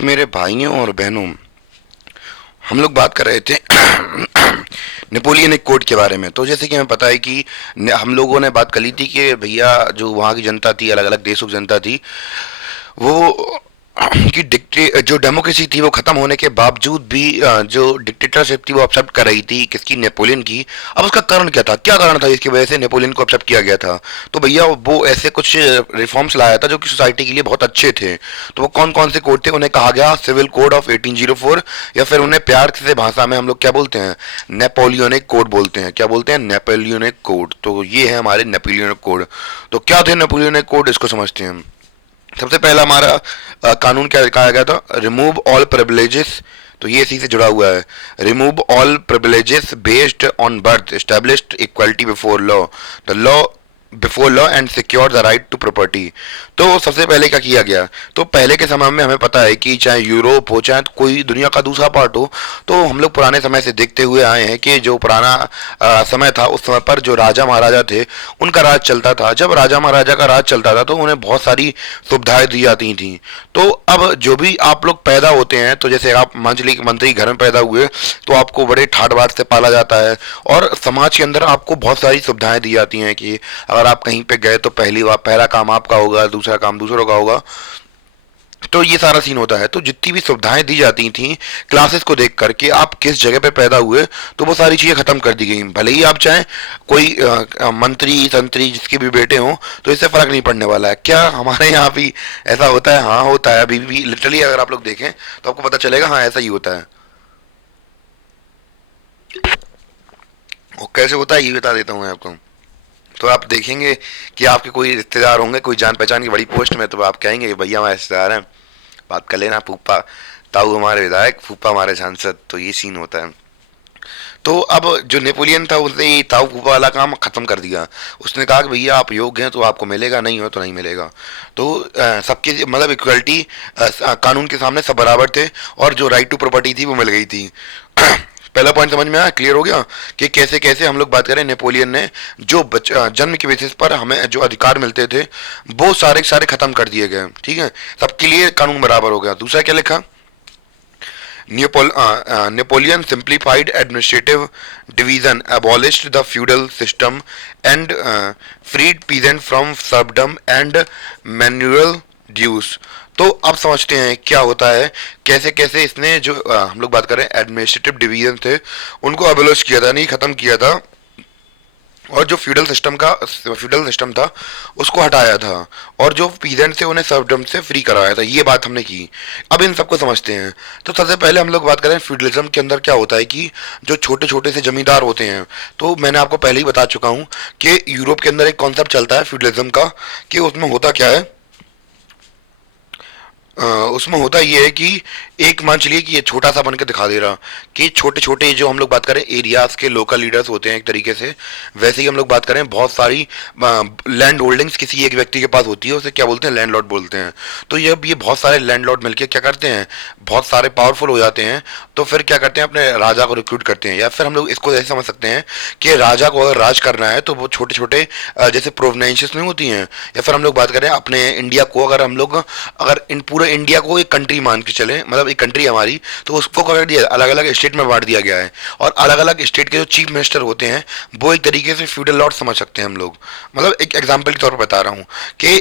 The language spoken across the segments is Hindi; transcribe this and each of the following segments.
तो मेरे भाइयों और बहनों, हम लोग बात कर रहे थे नेपोलियन एक कोड के बारे में। तो जैसे कि हमें पता है कि हम लोगों ने बात कर ली थी कि भैया जो वहाँ की जनता थी, अलग अलग देशों की जनता थी, वो कि डिक्टे जो डेमोक्रेसी थी वो खत्म होने के बावजूद भी जो डिक्टेटरशिप थी वो एक्सेप्ट कर रही थी किसकी, नेपोलियन की। अब उसका कारण क्या था, क्या कारण था जिसकी वजह से नेपोलियन को एक्सेप्ट किया गया था? तो भैया वो ऐसे कुछ रिफॉर्म्स लाया था जो कि सोसाइटी के लिए बहुत अच्छे थे। तो वो कौन कौन से कोड थे? उन्हें कहा गया सिविल कोड ऑफ 1804, या फिर उन्हें प्यार से भाषा में हम लोग क्या बोलते हैं, नेपोलियनिक कोड बोलते हैं। क्या बोलते हैं? Napoleonic code. तो ये है हमारे नेपोलियनिक कोड। तो क्या थे नेपोलियनिक कोड, इसको समझते हैं हम। सबसे पहला हमारा कानून क्या कहा गया था? Remove all privileges. तो ये इसी से जुड़ा हुआ है। Remove all privileges based on birth, established equality before law, the law before law and secure the right to property. तो सबसे पहले क्या किया गया? तो पहले के समय में हमें पता है कि चाहे यूरोप हो, चाहे कोई दुनिया का दूसरा पार्ट हो, तो हम लोग पुराने समय से देखते हुए आए हैं कि जो पुराना समय था, उस समय पर जो राजा महाराजा थे उनका राज चलता था। जब राजा महाराजा का राज चलता था तो उन्हें बहुत सारी सुविधाएं दी जाती थी। तो अब जो भी आप लोग पैदा होते हैं, तो जैसे आप मंत्री मंत्री घर में पैदा हुए तो आपको बड़े ठाट बाट से पाला जाता है, और समाज के अंदर आपको बहुत सारी सुविधाएं दी जाती हैं कि अगर आप कहीं पे गए तो पहला काम आपका होगा, दूसरा काम दूसरों का होगा। तो ये सारा सीन होता है। तो जितनी भी सुविधाएं दी जाती थी क्लासेस को देख करके, आप किस जगह पे पैदा हुए, तो वो सारी चीजें खत्म कर दी गई। भले ही आप चाहें कोई मंत्री संतरी जिसके भी बेटे हों, तो इससे फर्क नहीं पड़ने वाला है। क्या हमारे यहाँ भी ऐसा होता है? हाँ होता है। अभी भी लिटरली अगर आप लोग देखें तो आपको पता चलेगा, हाँ ऐसा ही होता है। और कैसे होता है ये बता देता हूँ मैं आपको। तो आप देखेंगे कि आपके कोई रिश्तेदार होंगे, कोई जान पहचान की बड़ी पोस्ट में, तो आप कहेंगे कि भैया हमारे रिश्तेदार हैं, बात कर लेना। फूफा ताऊ हमारे विधायक, फूफा हमारे सांसद। तो ये सीन होता है। तो अब जो नेपोलियन था उसने ये ताऊ फूफा वाला काम खत्म कर दिया। उसने कहा कि भैया आप योग्य हैं तो आपको मिलेगा, नहीं हो तो नहीं मिलेगा। तो सबके मतलब इक्वलिटी, कानून के सामने सब बराबर थे, और जो राइट टू प्रॉपर्टी थी वो मिल गई थी। पहला पॉइंट समझ में आया, क्लियर हो गया कि कैसे कैसे हम लोग बात करें नेपोलियन ने जो जन्म के बेसिस पर हमें जो अधिकार मिलते थे वो सारे सारे खत्म कर दिए गए। ठीक है, सबके लिए कानून बराबर हो गया। दूसरा क्या लिखा? Napoleon simplified administrative division, abolished the feudal system, and freed peasants from serfdom and manual dues। तो अब समझते हैं क्या होता है, कैसे कैसे इसने जो हम लोग बात कर रहे हैं एडमिनिस्ट्रेटिव डिवीजन थे उनको अबोलिश किया था, नहीं खत्म किया था, और जो फ्यूडल सिस्टम था उसको हटाया था, और जो पीजेंट थे उन्हें सर्वडम से फ्री कराया था। ये बात हमने की। अब इन सबको समझते हैं। तो सबसे पहले हम लोग बात करें फ्यूडलिज्म के अंदर क्या होता है कि जो छोटे छोटे से जमींदार होते हैं, तो मैंने आपको पहले ही बता चुका हूँ कि यूरोप के अंदर एक कॉन्सेप्ट चलता है फ्यूडलिज्म का, कि उसमें होता क्या है। उसमें होता ये है कि एक मान चलिए कि ये छोटा सा बन के दिखा दे रहा कि छोटे छोटे जो हम लोग बात करें एरियाज के लोकल लीडर्स होते हैं एक तरीके से, वैसे ही हम लोग बात करें बहुत सारी लैंड होल्डिंग्स किसी एक व्यक्ति के पास होती है, उसे क्या बोलते हैं? लैंडलॉर्ड बोलते हैं। तो ये बहुत सारे लैंडलॉर्ड मिलकर क्या करते हैं, बहुत सारे पावरफुल हो जाते हैं। तो फिर क्या करते हैं, अपने राजा को रिक्रूट करते हैं। या फिर हम लोग इसको ऐसे समझ सकते हैं कि राजा को अगर राज करना है तो वो छोटे छोटे जैसे प्रोविनेंसेस नहीं होती हैं, या फिर हम लोग बात करें अपने इंडिया को, अगर इन पूरे इंडिया को एक कंट्री मान के चले, मतलब एक कंट्री हमारी, तो उसको कर दिया अलग अलग स्टेट में बांट दिया गया है, और अलग अलग स्टेट के जो चीफ मिनिस्टर होते हैं वो एक तरीके से फ्यूडल लॉर्ड समझ सकते हैं हम लोग। मतलब एक एग्जांपल के तौर पर बता रहा हूँ कि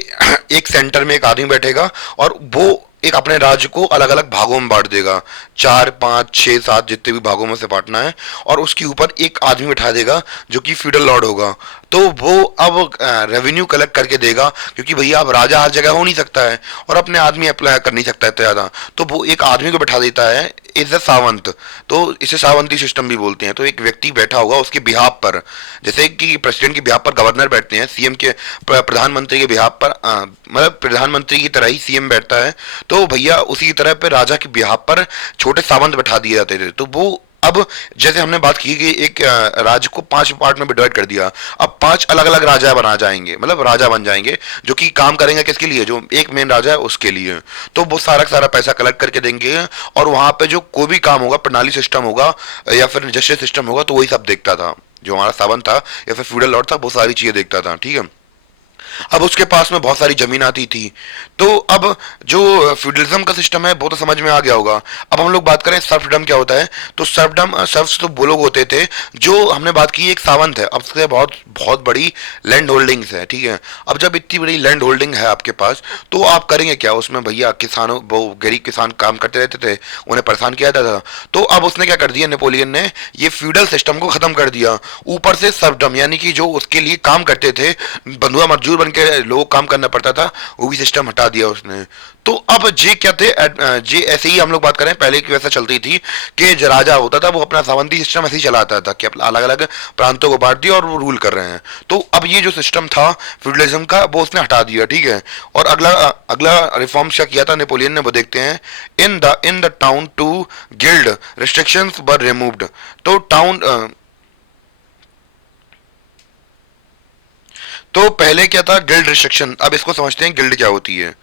एक सेंटर में एक आदमी बैठेगा और वो एक अपने राज्य को अलग अलग भागों में बांट देगा, 4 5 6 7 जितने भी भागों में से बांटना है, और उसके ऊपर एक आदमी बैठा देगा जो कि फ्यूडल लॉर्ड होगा। तो वो अब रेवेन्यू कलेक्ट करके देगा, क्योंकि भैया अब राजा हर जगह हो नहीं सकता है और अपने आदमी अप्लाई कर नहीं सकता है तो ज़्यादा, तो वो एक आदमी को बैठा देता है इज अ सावंत। तो इसे सावंती सिस्टम भी बोलते हैं। तो एक व्यक्ति बैठा होगा उसके बिहाफ पर, जैसे कि प्रेसिडेंट के बिहाफ पर गवर्नर बैठते हैं, सीएम के प्रधानमंत्री के बिहाफ पर मतलब प्रधानमंत्री की तरह ही सीएम बैठता है। तो भैया उसी तरह पे राजा के बिहाफ पर छोटे सावंत बैठा दिए जाते थे। तो वो अब जैसे हमने बात की कि एक राज्य को 5 पार्ट में डिवाइड कर दिया, अब 5 अलग अलग राजा बना जाएंगे, मतलब राजा बन जाएंगे जो कि काम करेंगे किसके लिए, जो एक मेन राजा है उसके लिए। तो वो सारा सारा पैसा कलेक्ट करके देंगे, और वहां पे जो कोई भी काम होगा, प्रणाली सिस्टम होगा या फिर जस्टिस सिस्टम होगा, तो वही सब देखता था। जो हमारा सावन था या फिर फ्यूडल लॉर्ड था वो सारी चीजें देखता था। ठीक है। अब उसके पास में बहुत सारी जमीन आती थी। तो अब जो फ्यूडलिज्म का सिस्टम है वो तो समझ में आ गया होगा। अब हम लोग बात करें सर्फडम क्या होता है, तो सर्फडम सर्फ्स तो वो लोग होते थे जो हमने बात की, एक सावंत है, अब से बहुत बहुत बड़ी लैंड होल्डिंग्स है, ठीक है। अब जब इतनी बड़ी लैंड होल्डिंग है आपके पास, तो आप करेंगे क्या उसमें भैया, किसानों वो गरीब किसान काम करते रहते थे, उन्हें परेशान किया जाता था। तो अब उसने क्या कर दिया, नेपोलियन ने ये फ्यूडल सिस्टम को खत्म कर दिया। ऊपर से सर्फडम यानी कि जो उसके लिए काम करते थे, बंधुआ मजदूर बन के लोग काम करना पड़ता था, वो भी सिस्टम हटा दिया उसने। तो अब जे क्या थे, जे ऐसे ही हम लोग बात करें पहले की वैसा चलती थी कि जो राजा होता था वो अपना सावंती सिस्टम ऐसे ही चलाता था कि अलग अलग प्रांतों को बांट दिया और वो रूल कर रहे हैं। तो अब ये जो सिस्टम था फ्यूडलिज्म का वो उसने हटा दिया, ठीक है। और अगला अगला रिफॉर्म क्या किया था नेपोलियन ने, वो देखते हैं। In the town to guild restrictions were removed. तो टाउन तो पहले क्या था, गिल्ड रिस्ट्रिक्शन। अब इसको समझते हैं गिल्ड क्या होती है,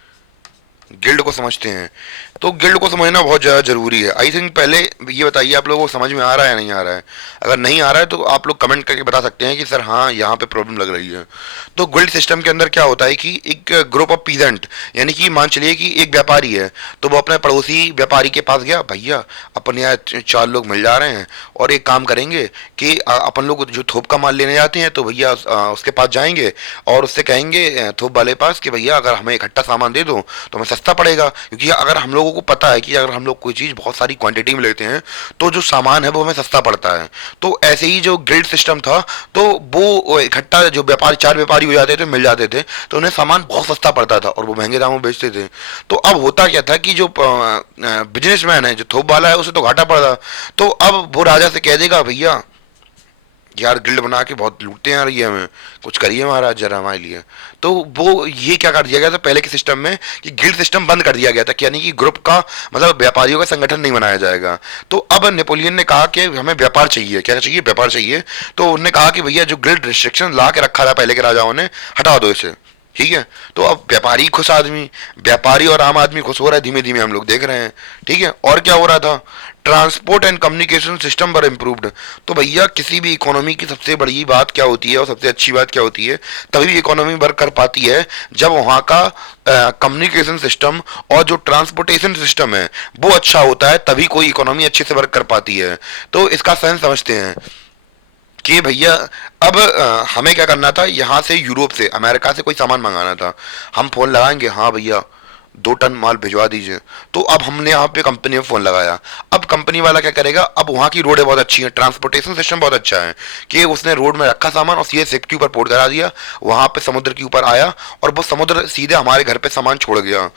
गिल्ड को समझते हैं। तो गिल्ड को समझना बहुत ज़्यादा जरूरी है। आई थिंक पहले ये बताइए आप लोगों को समझ में आ रहा है या नहीं आ रहा है। अगर नहीं आ रहा है तो आप लोग कमेंट करके बता सकते हैं कि सर हाँ यहाँ पे प्रॉब्लम लग रही है। तो गिल्ड सिस्टम के अंदर क्या होता है कि एक ग्रुप ऑफ पीजेंट, यानी कि मान चलिए कि एक व्यापारी है, तो वो अपने पड़ोसी व्यापारी के पास गया, भैया अपन यहाँ चार लोग मिल जा रहे हैं और एक काम करेंगे कि अपन लोग जो थोक का माल लेने जाते हैं तो भैया उसके पास जाएंगे और उससे कहेंगे थोक वाले पास कि भैया अगर हमें इकट्ठा सामान दे दो तो हमें सस्ता पड़ेगा। क्योंकि अगर हम लोगों को पता है कि अगर हम लोग कोई चीज़ बहुत सारी क्वांटिटी में लेते हैं तो जो सामान है वो हमें सस्ता पड़ता है। तो ऐसे ही जो गिल्ड सिस्टम था, तो वो इकट्ठा जो व्यापारी, चार व्यापारी हो जाते थे, मिल जाते थे, तो उन्हें सामान बहुत सस्ता पड़ता था और वो महंगे दामों में बेचते थे। तो अब होता क्या था कि जो बिजनेसमैन है, जो थोक वाला है, उसे तो घाटा पड़ रहा। तो अब वो राजा से कह देगा, भैया यार गिल्ड बना के बहुत लूटते हैं यार, ये हमें कुछ करिए महाराज जरा हमारे लिए। तो वो ये क्या कर दिया गया था पहले के सिस्टम में कि गिल्ड सिस्टम बंद कर दिया गया था कि यानी कि ग्रुप का मतलब व्यापारियों का संगठन नहीं बनाया जाएगा। तो अब नेपोलियन ने कहा कि हमें व्यापार चाहिए, क्या चाहिए, व्यापार चाहिए। तो उन्होंने कहा कि भैया जो गिल्ड रिस्ट्रिक्शन ला के रखा था पहले के राजाओं ने, हटा दो इसे, ठीक है। तो अब व्यापारी खुश आदमी, व्यापारी और आम आदमी खुश हो रहा है, धीमे धीमे हम लोग देख रहे हैं, ठीक है। और क्या हो रहा था, ट्रांसपोर्ट एंड कम्युनिकेशन सिस्टम पर इम्प्रूव्ड। तो भैया किसी भी इकोनॉमी की सबसे बड़ी बात क्या होती है और सबसे अच्छी बात क्या होती है, तभी भी इकोनॉमी वर्क कर पाती है जब वहाँ का कम्युनिकेशन सिस्टम और जो ट्रांसपोर्टेशन सिस्टम है वो अच्छा होता है, तभी कोई इकोनॉमी अच्छे से वर्क कर पाती है। तो इसका सेंस समझते हैं कि भैया अब हमें क्या करना था, यहाँ से यूरोप से अमेरिका से कोई सामान मंगाना था, हम फोन लगाएंगे, हाँ भैया 2 टन माल भिजवा दीजिए। तो अब हमने यहाँ पे कंपनी में फ़ोन लगाया। अब कंपनी वाला क्या करेगा, अब वहाँ की रोडें बहुत अच्छी हैं, ट्रांसपोर्टेशन सिस्टम बहुत अच्छा है कि उसने रोड में रखा सामान और सीधे शिप के ऊपर पोर्ट करा दिया, वहाँ पे समुद्र के ऊपर आया और वो समुद्र सीधे हमारे घर पे सामान छोड़ गया।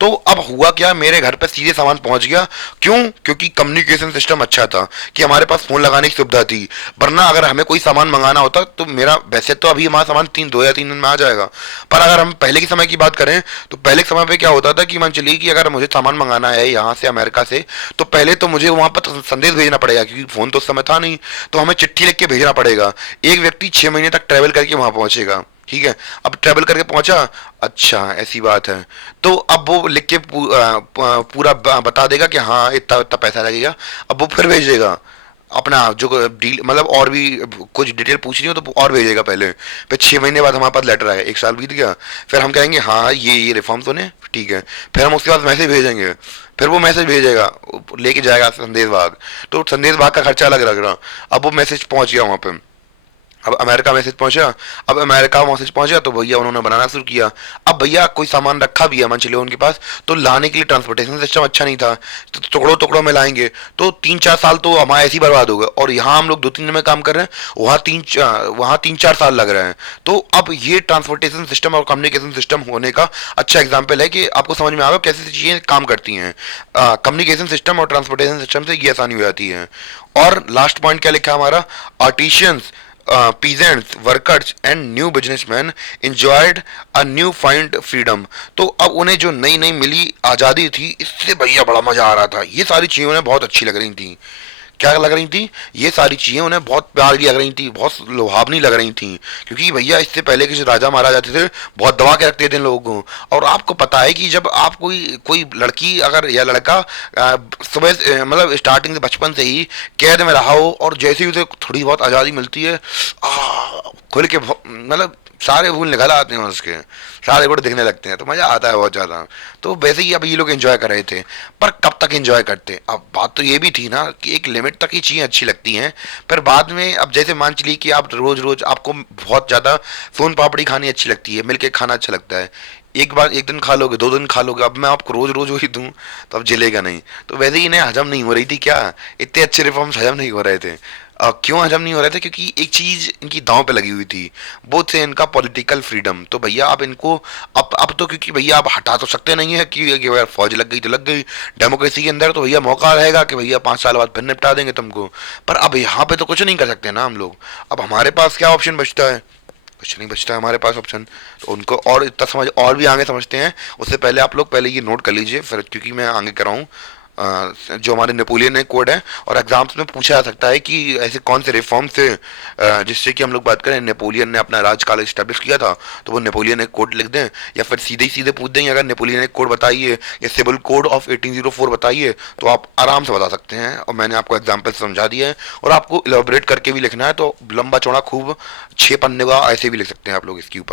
तो अब हुआ क्या, मेरे घर पे सीधे सामान पहुँच गया। क्यों? क्योंकि कम्युनिकेशन सिस्टम अच्छा था कि हमारे पास फ़ोन लगाने की सुविधा थी। वरना अगर हमें कोई सामान मंगाना होता तो मेरा, वैसे तो अभी हमारा सामान 2 या 3 दिन में आ जाएगा, पर अगर हम पहले के समय की बात करें तो पहले के समय पे क्या होता था कि मान चलिए कि अगर मुझे सामान मंगाना है यहाँ से अमेरिका से, तो पहले तो मुझे वहाँ पर संदेश भेजना पड़ेगा क्योंकि फ़ोन तो उस समय था नहीं। तो हमें चिट्ठी लिख के भेजना पड़ेगा। एक व्यक्ति 6 महीने तक ट्रैवल करके वहाँ पहुँचेगा, ठीक है। अब ट्रैवल करके पहुंचा, अच्छा ऐसी बात है, तो अब वो लिख के पूरा बता देगा कि हाँ इतना इतना पैसा लगेगा। अब वो फिर भेजेगा अपना जो डील, मतलब और भी कुछ डिटेल पूछनी हो तो और भेजेगा पहले। फिर 6 महीने बाद हमारे पास लेटर आएगा, 1 साल बीत गया, फिर हम कहेंगे हाँ ये रिफॉर्म तो नहीं, ठीक है। फिर हम उसके बाद मैसेज भेजेंगे, फिर वो मैसेज भेजेगा, लेके जाएगा संदेश भाग, तो संदेश भाग का खर्चा अलग लग रहा। अब वो मैसेज पहुंच गया वहाँ पे, अब अमेरिका मैसेज पहुंचा। अब अमेरिका मैसेज पहुंचा तो भैया उन्होंने बनाना शुरू किया। अब भैया कोई सामान रखा भी है मान चलिए उनके पास, तो लाने के लिए ट्रांसपोर्टेशन सिस्टम अच्छा नहीं था, तो टुकड़ों टुकड़ों में लाएंगे तो 3-4 साल तो हमारे ऐसे ही बर्बाद हो गए। और यहाँ हम लोग 2-3 दिन में काम कर रहे हैं, वहाँ 3-4 साल लग रहे हैं। तो अब ये ट्रांसपोर्टेशन सिस्टम और कम्युनिकेशन सिस्टम होने का अच्छा एग्जाम्पल है कि आपको समझ में आएगा कैसे चीज़ें काम करती हैं। कम्युनिकेशन सिस्टम और ट्रांसपोर्टेशन सिस्टम से ये आसानी हो जाती है। और लास्ट पॉइंट क्या लिखा है हमारा, artisans, peasants, workers and new businessmen enjoyed a new find freedom। तो अब उन्हें जो नई नई मिली आज़ादी थी, इससे भैया बड़ा मज़ा आ रहा था। ये सारी चीज़ें उन्हें बहुत अच्छी लग रही थी। क्या लग रही थी, ये सारी चीज़ें उन्हें बहुत प्यारी लग रही थी, बहुत लुभावनी लग रही थी। क्योंकि भैया इससे पहले के जो राजा महाराजा थे बहुत दबा के रखते थे इन लोगों को। और आपको पता है कि जब आप कोई कोई लड़की अगर या लड़का सुबह मतलब स्टार्टिंग से बचपन से ही कैद में रहा हो और जैसे ही उसे थोड़ी बहुत आज़ादी मिलती है, खुल के मतलब सारे फूल निकल आते हैं उसके, सारे गुड़ दिखने लगते हैं, तो मज़ा आता है बहुत ज़्यादा। तो वैसे ही अब ये लोग एंजॉय कर रहे थे, पर कब तक एंजॉय करते? अब बात तो ये भी थी ना कि एक लिमिट तक ही चीज़ें अच्छी लगती हैं, पर बाद में अब जैसे मान चलिए कि आप रोज़ रोज़ आपको बहुत ज़्यादा सोन पापड़ी खानी अच्छी लगती है, मिलके खाना अच्छा लगता है, एक बार एक दिन खा लोगे, 2 दिन खा लोगे, अब मैं आपको रोज रोज वही दूं तो अब जलेगा नहीं। तो वैसे ही इन्हें हजम नहीं हो रही थी क्या? इतने अच्छे रिफॉर्म्स हजम नहीं हो रहे थे। क्यों हजम नहीं हो रहे थे? क्योंकि एक चीज इनकी दांव पे लगी हुई थी, वो थे इनका पॉलिटिकल फ्रीडम। तो भैया आप इनको अब तो, क्योंकि भैया आप हटा तो सकते नहीं है कि यार फौज लग गई तो लग गई, डेमोक्रेसी के अंदर तो भैया मौका रहेगा कि भैया 5 साल बाद फिर निपटा देंगे तुमको। पर अब यहाँ पे तो कुछ नहीं कर सकते ना हम लोग। अब हमारे पास क्या ऑप्शन बचता है? कुछ नहीं बचता है हमारे पास ऑप्शन। तो उनको और इतना समझ, और भी आगे समझते हैं। उससे पहले आप लोग पहले ये नोट कर लीजिए, फिर क्योंकि मैं आगे कर रहा हूँ। जो हमारे नेपोलियन कोड है, और एग्जाम्स में पूछा जा सकता है कि ऐसे कौन से रिफॉर्म थे जिससे कि हम लोग बात करें नेपोलियन ने अपना राजकाल इस्टेब्लिश किया था, तो वो नेपोलियन कोड लिख दें, या फिर सीधे ही सीधे पूछ देंगे अगर नेपोलियन कोड बताइए या सिविल कोड ऑफ 1804 बताइए, तो आप आराम से बता सकते हैं। और मैंने आपको एग्जाम्पल समझा दिया है, और आपको इलेबोरेट करके भी लिखना है तो लंबा चौड़ा खूब 6 पन्ने का ऐसे भी लिख सकते हैं आप लोग इसके ऊपर।